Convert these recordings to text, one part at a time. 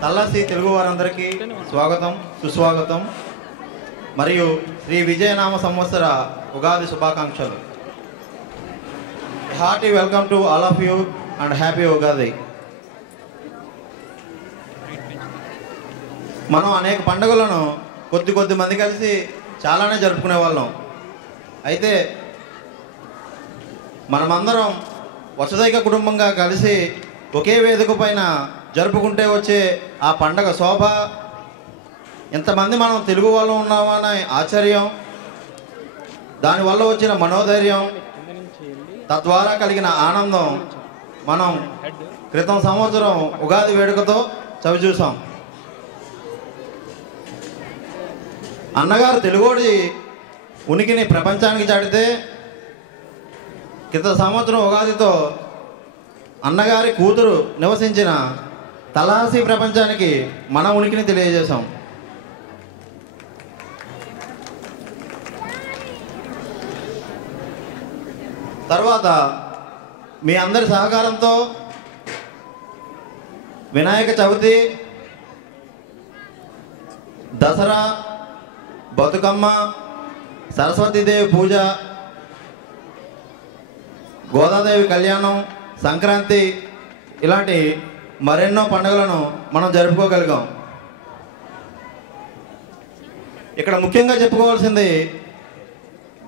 తల్లాసి తెలుగు వారందరికీ స్వాగతం సుస్వాగతం మరియు శ్రీ విజయనామ సంవత్సర ఉగాది శుభాకాంక్షలు. Hearty welcome to all of you and happy Ugadi. మనం అనేక పండుగలను కొద్ది మంది కలిసి చాలానే జరుపుకునే వాళ్ళం. అయితే మనమందరం వసుదైక కుటుంబంగా కలిసి ఒకే వేదిక పైన జరుపుకుంటే వచ్చే ఆ పండగ శోభ, ఇంతమంది మనం తెలుగు వాళ్ళు ఉన్నామనే ఆశ్చర్యం, దానివల్ల వచ్చిన మనోధైర్యం, తద్వారా కలిగిన ఆనందం మనం క్రితం సంవత్సరం ఉగాది వేడుకతో చవిచూసాం. అన్నగారు తెలుగోడి ఉనికిని ప్రపంచానికి చాటితే క్రితం సంవత్సరం ఉగాదితో అన్నగారి కూతురు నివసించిన తలాసి ప్రపంచానికి మన ఉనికిని తెలియజేశాం. తర్వాత మీ అందరి సహకారంతో వినాయక చవితి, దసరా, బతుకమ్మ, సరస్వతీదేవి పూజ, గోదాదేవి కళ్యాణం, సంక్రాంతి ఇలాంటి మరెన్నో పండుగలను మనం జరుపుకోగలిగాం. ఇక్కడ ముఖ్యంగా చెప్పుకోవాల్సింది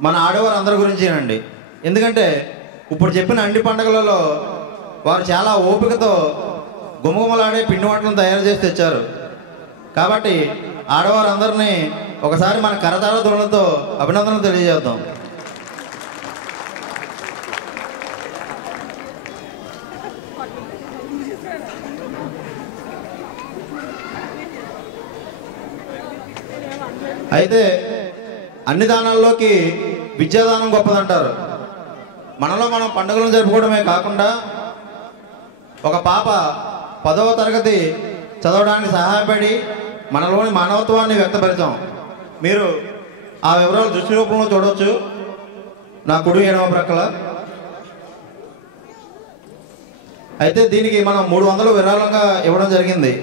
మన ఆడవారు అందరి గురించేనండి. ఎందుకంటే ఇప్పుడు చెప్పిన అన్ని పండుగలలో వారు చాలా ఓపికతో గుమగుమలాడే పిండి వంటలను తయారు చేసి తెచ్చారు. కాబట్టి ఆడవారందరినీ ఒకసారి మన కరతాళ ధ్వనులతో అభినందనలు తెలియజేద్దాం. అయితే అన్ని దానాల్లోకి విద్యాదానం గొప్పదంటారు. మనలో మనం పండుగలను జరుపుకోవడమే కాకుండా ఒక పాప 10వ తరగతి చదవడానికి సహాయపడి మనలోని మానవత్వాన్ని వ్యక్తపరిచాం. మీరు ఆ వివరాలు దృష్టి రూపంలో చూడవచ్చు నా కుడి ఎడమ ప్రక్కల. అయితే దీనికి మనం 300 విరాళంగా ఇవ్వడం జరిగింది.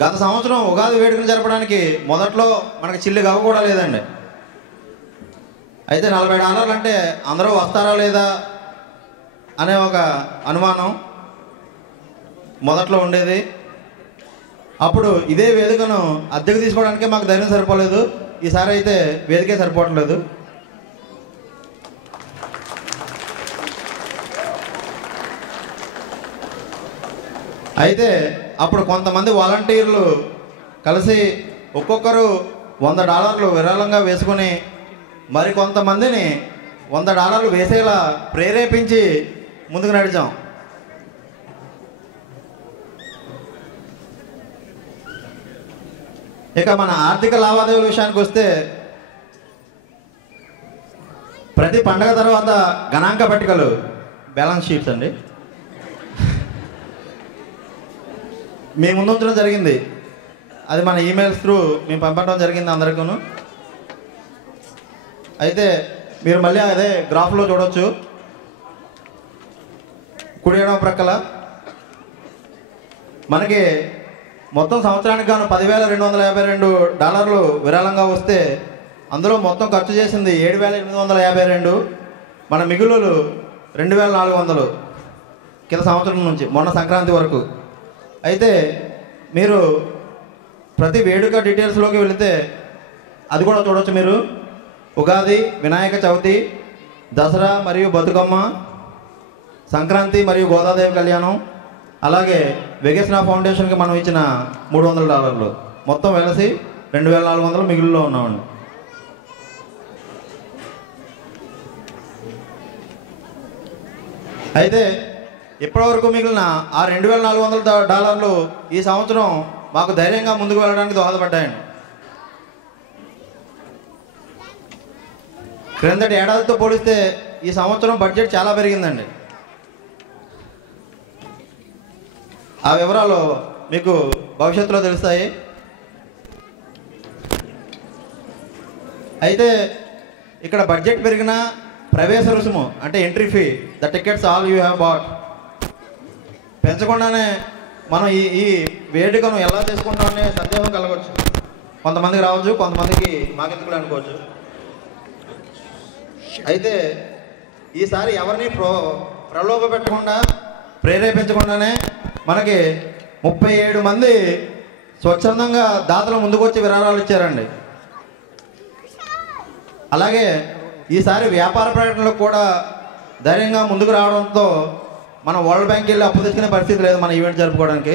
గత సంవత్సరం ఉగాది వేడుకలు జరపడానికి మొదట్లో మనకి చిల్లి గవ్వ కూడా లేదండి. అయితే $40 అంటే అందరూ వస్తారా లేదా అనే ఒక అనుమానం మొదట్లో ఉండేది. అప్పుడు ఇదే వేదికను అద్దెకు తీసుకోవడానికే మాకు ధైర్యం సరిపోలేదు. ఈసారి అయితే వేదికే సరిపోవట్లేదు. అయితే అప్పుడు కొంతమంది వాలంటీర్లు కలిసి ఒక్కొక్కరు $100 విరాళంగా వేసుకొని మరికొంతమందిని $100 వేసేలా ప్రేరేపించి ముందుకు నడిచాం. ఇక మన ఆర్థిక లావాదేవీల విషయానికి వస్తే ప్రతి పండగ తర్వాత గణాంక పట్టికలు, బ్యాలెన్స్ షీట్స్ అండి మేము ముందు ఉంచడం జరిగింది. అది మన ఈమెయిల్స్ త్రూ మేము పంపడం జరిగింది అందరికీ. అయితే మీరు మళ్ళీ అదే గ్రాఫ్లో చూడవచ్చు. కుడి ఎడమ ప్రక్కల మనకి మొత్తం సంవత్సరానికి గాను $10,252 విరాళంగా వస్తే అందులో మొత్తం ఖర్చు చేసింది 7,852. మన మిగులు 2,400 కింద సంవత్సరం నుంచి మొన్న సంక్రాంతి వరకు. అయితే మీరు ప్రతి వేడుక డీటెయిల్స్లోకి వెళితే అది కూడా చూడవచ్చు. మీరు ఉగాది, వినాయక చవితి, దసరా మరియు బతుకమ్మ, సంక్రాంతి మరియు గోదాదేవి కళ్యాణం, అలాగే వెగేస్నా ఫౌండేషన్కి మనం ఇచ్చిన $300 మొత్తం వెలసి 2,400 మిగులులో ఉన్నామండి. అయితే ఇప్పటివరకు మిగిలిన ఆ $2,400 ఈ సంవత్సరం మాకు ధైర్యంగా ముందుకు వెళ్ళడానికి దోహదపడ్డాయండి. క్రిందటి ఏడాదితో పోలిస్తే ఈ సంవత్సరం బడ్జెట్ చాలా పెరిగిందండి. ఆ వివరాలు మీకు భవిష్యత్తులో తెలుస్తాయి. అయితే ఇక్కడ బడ్జెట్ పెరిగినా ప్రవేశ రుసుము అంటే entry fee, the tickets all you have bought పెంచకుండానే మనం ఈ వేడుకను ఎలా చేసుకుంటామనే సందేహం కలగవచ్చు. కొంతమందికి రావచ్చు, కొంతమందికి మాకెందుకులే అనుకోవచ్చు. అయితే ఈసారి ఎవరిని ప్రలోభ పెట్టకుండా ప్రేరేపించకుండానే మనకి 37 మంది స్వచ్ఛందంగా దాతలు ముందుకు వచ్చి విరాళాలు ఇచ్చారండి. అలాగే ఈసారి వ్యాపార ప్రకటనలకు కూడా ధైర్యంగా ముందుకు రావడంతో మనం వరల్డ్ బ్యాంక్ వెళ్ళి అప్పు తెచ్చుకునే పరిస్థితి లేదు మన ఈవెంట్ జరుపుకోవడానికి.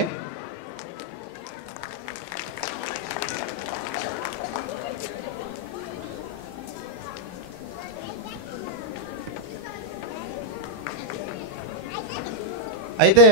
అయితే